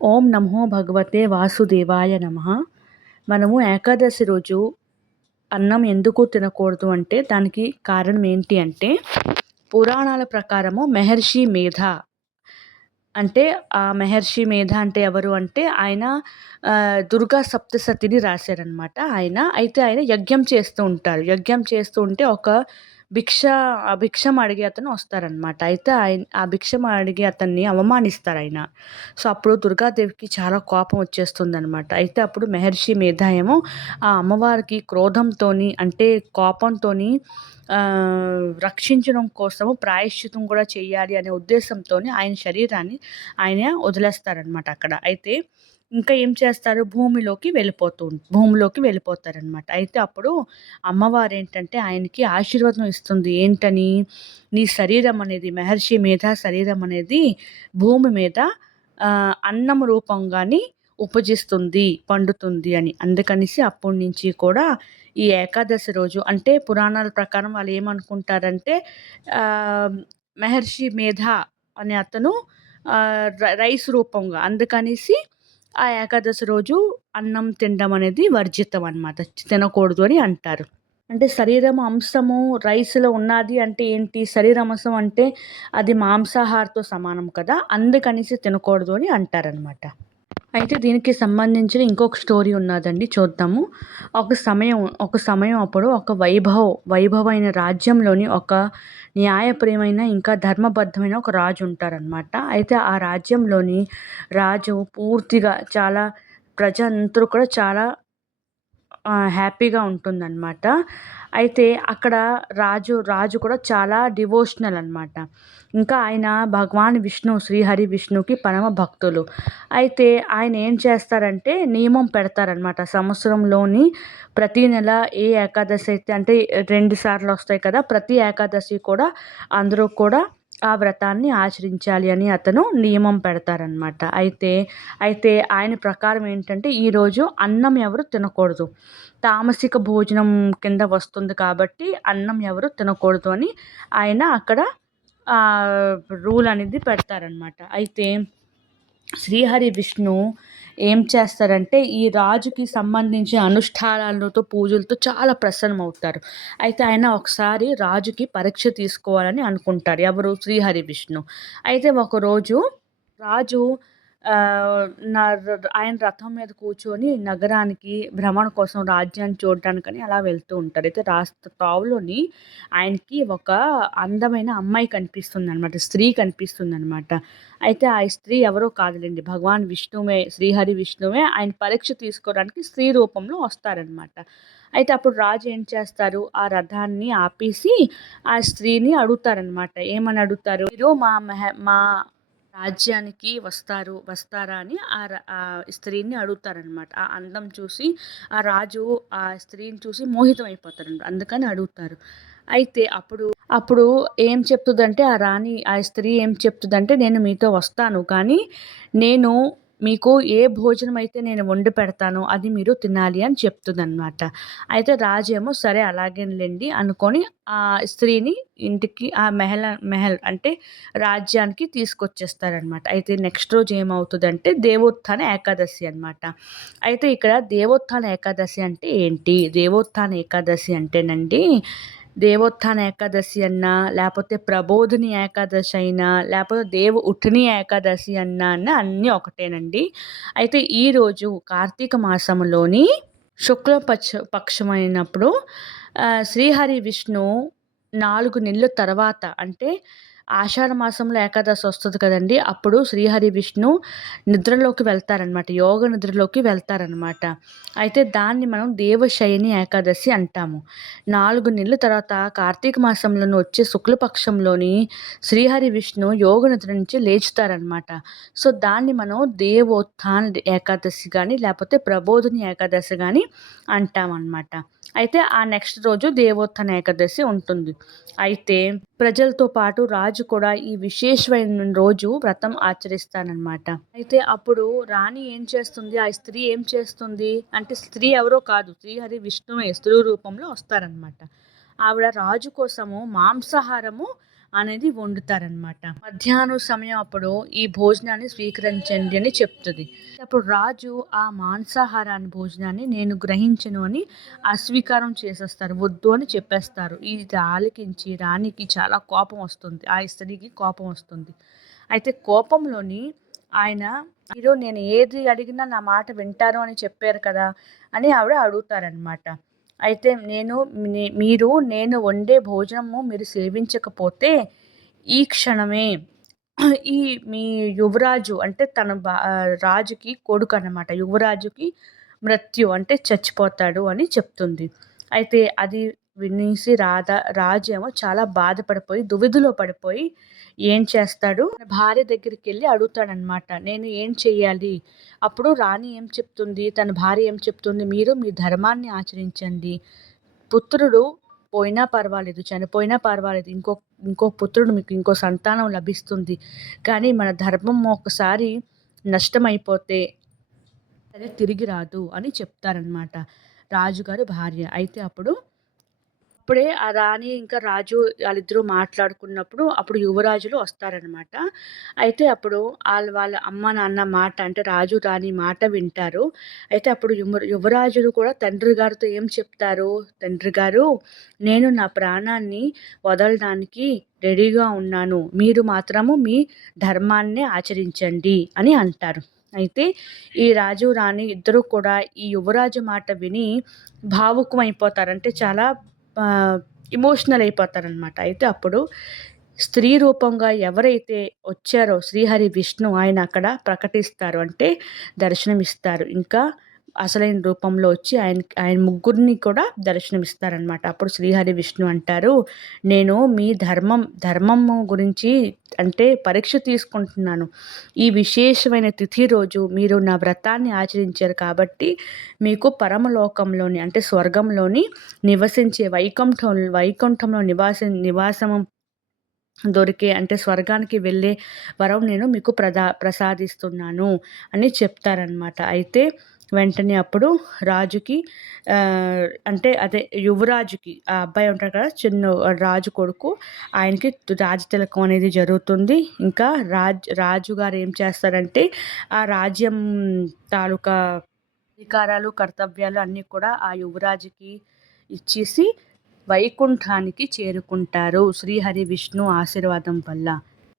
ఓం నమో భగవతే వాసుదేవాయ నమః. మనము ఏకాదశి రోజు అన్నం ఎందుకు తినకూడదు అంటే దానికి కారణం ఏంటి అంటే, పురాణాల ప్రకారము మహర్షి మేధ అంటే మహర్షి మేధ అంటే ఎవరు అంటే ఆయన దుర్గా సప్తసతిని రాశారనమాట ఆయన. అయితే ఆయన యజ్ఞం చేస్తూ ఉంటారు. యజ్ఞం చేస్తూ ఉంటే ఒక భిక్ష భిక్షం అడిగే అతను వస్తారనమాట. అయితే ఆ భిక్షం అడిగే అతన్ని అవమానిస్తారాయన. సో, అప్పుడు దుర్గాదేవికి చాలా కోపం వచ్చేస్తుందనమాట. అయితే అప్పుడు మహర్షి మేధ ఏమో ఆ అమ్మవారికి క్రోధంతోని అంటే కోపంతోని రక్షించడం కోసము ప్రాయశ్చితం కూడా చెయ్యాలి అనే ఉద్దేశంతోని ఆయన శరీరాన్ని ఆయన వదిలేస్తారనమాట అక్కడ. అయితే ఇంకా ఏం చేస్తారు, భూమిలోకి వెళ్ళిపోతారనమాట. అయితే అప్పుడు అమ్మవారేంటంటే ఆయనకి ఆశీర్వాదం ఇస్తుంది. ఏంటని? నీ శరీరం అనేది మహర్షి మేధ శరీరం అనేది భూమి మీద అన్నం రూపంగాని ఉపజిస్తుంది, పండుతుంది అని. అందుకనేసి అప్పటి నుంచి కూడా ఈ ఏకాదశి రోజు అంటే పురాణాల ప్రకారం వాళ్ళు ఏమనుకుంటారంటే మహర్షి మేధ అనే అతను రైస్ రూపంగా అందుకనేసి ఆ ఏకాదశి రోజు అన్నం తినడం అనేది వర్జితం అనమాట. తినకూడదు అని అంటారు. అంటే శరీరం అంశము రైస్‌లో ఉన్నది అంటే ఏంటి? శరీరం అంశం అంటే అది మాంసాహారతో సమానం కదా! అందుకనేసి తినకూడదు అని అంటారనమాట. అయితే దీనికి సంబంధించిన ఇంకొక స్టోరీ ఉన్నాదండి, చూద్దాము. ఒక సమయం అప్పుడు ఒక వైభవమైన రాజ్యంలోని ఒక న్యాయప్రియమైన ఇంకా ధర్మబద్ధమైన ఒక రాజు ఉంటారనమాట. అయితే ఆ రాజ్యంలోని రాజు పూర్తిగా చాలా ప్రజలందరూ కూడా చాలా హ్యాపీగా ఉంటుందన్నమాట. అయితే అక్కడ రాజు కూడా చాలా డివోషనల్ అనమాట. ఇంకా ఆయన భగవాన్ విష్ణు శ్రీహరి విష్ణుకి పరమ భక్తులు. అయితే ఆయన ఏం చేస్తారంటే నియమం పెడతారనమాట. సంవత్సరంలోని ప్రతి నెల ఏ ఏకాదశి అయితే అంటే 2 సార్లు వస్తాయి కదా! ప్రతి ఏకాదశి కూడా అందరూ కూడా ఆ వ్రతాన్ని ఆచరించాలి అని అతను నియమం పెడతారనమాట. అయితే ఆయన ప్రకారం ఏంటంటే ఈరోజు అన్నం ఎవరు తినకూడదు. తామసిక భోజనం కింద వస్తుంది కాబట్టి అన్నం ఎవరు తినకూడదు అని ఆయన అక్కడ రూల్ అనేది పెడతారనమాట. అయితే శ్రీహరి విష్ణు ఏం చేస్తారంటే ఈ రాజుకి సంబంధించిన అనుష్ఠానాలతో పూజలతో చాలా ప్రసన్నమవుతారు. అయితే ఆయన ఒకసారి రాజుకి పరీక్ష తీసుకోవాలని అనుకుంటారు. ఎవరు? శ్రీహరి విష్ణు. అయితే ఒకరోజు రాజు నా ఆయన రథం మీద కూర్చొని నగరానికి భ్రమణ కోసం రాజ్యాన్ని చూడడానికని అలా వెళ్తూ ఉంటారు. అయితే త్రోవలోని ఆయనకి ఒక అందమైన అమ్మాయి కనిపిస్తుందనమాట. స్త్రీ కనిపిస్తుందనమాట. అయితే ఆ స్త్రీ ఎవరో కాదులెండి, భగవాన్ విష్ణువే, శ్రీహరి విష్ణువే ఆయన పరీక్ష తీసుకోవడానికి స్త్రీ రూపంలో వస్తారనమాట. అయితే అప్పుడు రాజు ఏం చేస్తారు, ఆ రథాన్ని ఆపేసి ఆ స్త్రీని అడుగుతారనమాట. ఏమని అడుగుతారు? మీరు మా రాజ్యానికి వస్తారా అని ఆ స్త్రీని అడుగుతారనమాట. ఆ అందం చూసి ఆ రాజు ఆ స్త్రీని చూసి మోహితం అయిపోతారనమాట. అందుకని అడుగుతారు. అయితే అప్పుడు ఏం చెప్తుందంటే ఆ స్త్రీ ఏం చెప్తుందంటే, నేను మీతో వస్తాను కానీ నేను మీకు ఏ భోజనం అయితే నేను వండి పెడతానో అది మీరు తినాలి అని చెప్తుందనమాట. అయితే రాజేమో సరే అలాగేనండి అనుకొని ఆ స్త్రీని ఇంటికి ఆ మెహల్ అంటే రాజ్యానికి తీసుకొచ్చేస్తారనమాట. అయితే నెక్స్ట్ రోజు ఏమవుతుందంటే దేవోత్థాన ఏకాదశి అనమాట. అయితే ఇక్కడ దేవోత్థాన ఏకాదశి అంటే ఏంటి? దేవోత్థాన ఏకాదశి అంటేనండి, దేవోత్థాన ఏకాదశి అన్నా, లేపోతే ప్రబోధిని ఏకాదశి అయినా, లేపోతే ఉఠిని ఏకాదశి అన్నా అన్నీ ఒకటేనండి. అయితే ఈరోజు కార్తీక మాసంలోని పక్షమైనప్పుడు శ్రీహరి విష్ణు 4 నెలల తర్వాత అంటే ఆషాఢ మాసంలో ఏకాదశి వస్తుంది కదండీ! అప్పుడు శ్రీహరి విష్ణు నిద్రలోకి వెళ్తారనమాట. యోగ నిద్రలోకి వెళ్తారనమాట. అయితే దాన్ని మనం దేవశయని ఏకాదశి అంటాము. 4 నెలల తర్వాత కార్తీక మాసంలోని వచ్చే శుక్లపక్షంలోని శ్రీహరి విష్ణు యోగ నిద్ర నుంచి లేచుతారనమాట. సో, దాన్ని మనం దేవోత్థాన ఏకాదశి గాని, లేపోతే ప్రబోధిని ఏకాదశి గాని అంటామనమాట. అయితే ఆ నెక్స్ట్ రోజు దేవోత్థాన ఏకాదశి ఉంటుంది. అయితే ప్రజలతో పాటు రాజు కూడా ఈ విశేషమైన రోజు వ్రతం ఆచరిస్తాననమాట. అయితే అప్పుడు రాణి ఏం చేస్తుంది, ఆ స్త్రీ ఏం చేస్తుంది అంటే, స్త్రీ ఎవరో కాదు, శ్రీహరి విష్ణువే స్త్రీ రూపంలో వస్తారనమాట. ఆవిడ రాజు కోసము మాంసాహారము అనేది వండుతారనమాట. మధ్యాహ్నం సమయం అప్పుడు ఈ భోజనాన్ని స్వీకరించండి అని చెప్తుంది. అప్పుడు రాజు ఆ మాంసాహారాన్ని భోజనాన్ని నేను గ్రహించను అని అస్వీకారం చేసేస్తారు. వద్దు అని చెప్పేస్తారు. ఇది ఆలకించి రాణికి చాలా కోపం వస్తుంది. ఆ స్త్రీకి కోపం వస్తుంది. అయితే కోపంలోని ఆయన మీరు నేను ఏది అడిగినా నా మాట వింటారు అని చెప్పారు కదా అని ఆవిడ అడుగుతారనమాట. అయితే మీరు నేను వండే భోజనము మీరు సేవించకపోతే ఈ క్షణమే ఈ మీ యువరాజు అంటే రాజుకి కొడుకు అన్నమాట. యువరాజుకి మృత్యు అంటే చచ్చిపోతాడు అని చెప్తుంది. అయితే అది వినేసి రాజు ఏమో చాలా బాధపడిపోయి దువిధలో పడిపోయి ఏం చేస్తాడు, భార్య దగ్గరికెళ్ళి అడుగుతాడనమాట. నేను ఏం చెయ్యాలి? అప్పుడు రాణి ఏం చెప్తుంది, తన భార్య ఏం చెప్తుంది, మీరు మీ ధర్మాన్ని ఆచరించండి. పుత్రుడు పోయినా పర్వాలేదు, చనిపోయినా పర్వాలేదు. ఇంకో పుత్రుడు మీకు ఇంకో సంతానం లభిస్తుంది. కానీ మన ధర్మం ఒకసారి నష్టమైపోతే అది తిరిగి రాదు అని చెప్తారనమాట రాజుగారి భార్య. అయితే అప్పుడే ఆ రాణి ఇంకా రాజు వాళ్ళిద్దరూ మాట్లాడుకున్నప్పుడు అప్పుడు యువరాజులు వస్తారనమాట. అయితే అప్పుడు వాళ్ళ అమ్మ నాన్న మాట అంటే రాజు రాణి మాట వింటారు. అయితే అప్పుడు యువరాజులు కూడా తండ్రి గారితో ఏం చెప్తారు, తండ్రి గారు నేను నా ప్రాణాన్ని వదలడానికి రెడీగా ఉన్నాను. మీరు మాత్రము మీ ధర్మాన్నే ఆచరించండి అని అంటారు. అయితే ఈ రాజు రాణి ఇద్దరు కూడా ఈ యువరాజు మాట విని భావుకమైపోతారు. అంటే చాలా ఎమోషనల్ అయిపోతారనమాట. అయితే అప్పుడు స్త్రీ రూపంగా ఎవరైతే వచ్చారో శ్రీహరి విష్ణు ఆయన అక్కడ ప్రకటిస్తారు. అంటే దర్శనమిస్తారు. ఇంకా అసలైన రూపంలో వచ్చి ఆయన ముగ్గురిని కూడా దర్శనమిస్తారనమాట. అప్పుడు శ్రీహరి విష్ణు అంటారు, నేను మీ ధర్మము గురించి అంటే పరీక్ష తీసుకుంటున్నాను. ఈ విశేషమైన తిథి రోజు మీరు నా వ్రతాన్ని ఆచరించారు కాబట్టి మీకు పరమలోకంలోని అంటే స్వర్గంలోని నివసించే వైకుంఠంలో నివాసము దొరికే అంటే స్వర్గానికి వెళ్ళే వరం నేను మీకు ప్రసాదిస్తున్నాను అని చెప్తారనమాట. అయితే వెంటనే అప్పుడు రాజుకి అంటే అదే యువరాజుకి ఆ అబ్బాయి ఉంటాడు కదా చిన్న రాజు కొడుకు ఆయనకి రాజతిలకం అనేది జరుగుతుంది. ఇంకా రాజుగారు ఏం చేస్తారంటే ఆ రాజ్యం తాలూకా అధికారాలు కర్తవ్యాలు అన్నీ కూడా ఆ యువరాజుకి ఇచ్చేసి వైకుంఠానికి చేరుకుంటారు శ్రీహరి విష్ణు ఆశీర్వాదం వల్ల.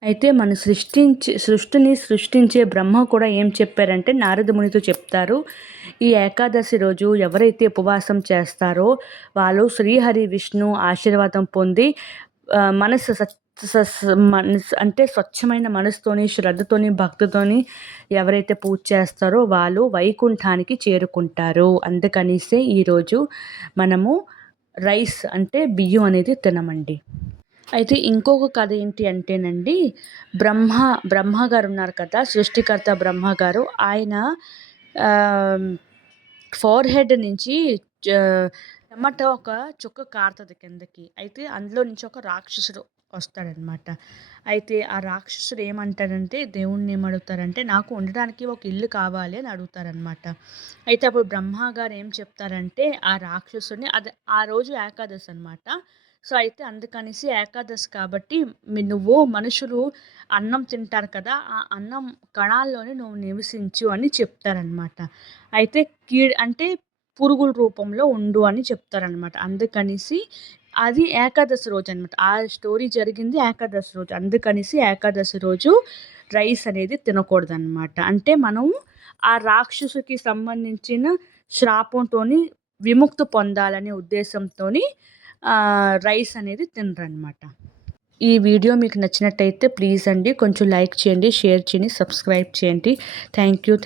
అయితే మన సృష్టిని సృష్టించే బ్రహ్మ కూడా ఏం చెప్పారంటే నారద మునితో చెప్తారు, ఈ ఏకాదశి రోజు ఎవరైతే ఉపవాసం చేస్తారో వాళ్ళు శ్రీహరి విష్ణు ఆశీర్వాదం పొంది మనసు అంటే స్వచ్ఛమైన మనసుతోని శ్రద్ధతోని భక్తితోని ఎవరైతే పూజ చేస్తారో వాళ్ళు వైకుంఠానికి చేరుకుంటారు. అందుకనిసే ఈరోజు మనము రైస్ అంటే బియ్యం అనేది తినమండి. అయితే ఇంకొక కథ ఏంటి అంటేనండి, బ్రహ్మగారు ఉన్నారు కదా, సృష్టికర్త బ్రహ్మగారు ఆయన ఫోర్హెడ్ నుంచి చెమట ఒక చుక్క కారుతుంది కిందకి. అయితే అందులో నుంచి ఒక రాక్షసుడు వస్తాడనమాట. అయితే ఆ రాక్షసుడు ఏమంటాడంటే దేవుణ్ణి ఏమడుగుతారంటే నాకు ఉండడానికి ఒక ఇల్లు కావాలి అని అడుగుతారనమాట. అయితే అప్పుడు బ్రహ్మగారు ఏం చెప్తారంటే ఆ రాక్షసుడిని అది ఆ రోజు ఏకాదశి అనమాట. సో అయితే అందుకనేసి ఏకాదశి కాబట్టి నువ్వు మనుషులు అన్నం తింటారు కదా ఆ అన్నం కణాల్లోనే నువ్వు నివసించు అని చెప్తారనమాట. అయితే అంటే పురుగుల రూపంలో ఉండు అని చెప్తారనమాట. అందుకనేసి అది ఏకాదశి రోజు అనమాట. ఆ స్టోరీ జరిగింది ఏకాదశి రోజు. అందుకనేసి ఏకాదశి రోజు రైస్ అనేది తినకూడదనమాట. అంటే మనం ఆ రాక్షసుకి సంబంధించిన శాపంతోని విముక్తి పొందాలనే ఉద్దేశంతోని రైస్ అనేది తినరనమాట. ఈ వీడియో మీకు నచ్చినట్టయితే ప్లీజ్ అండి కొంచెం లైక్ చేయండి, షేర్ చేయండి, సబ్స్క్రైబ్ చేయండి. Thank you.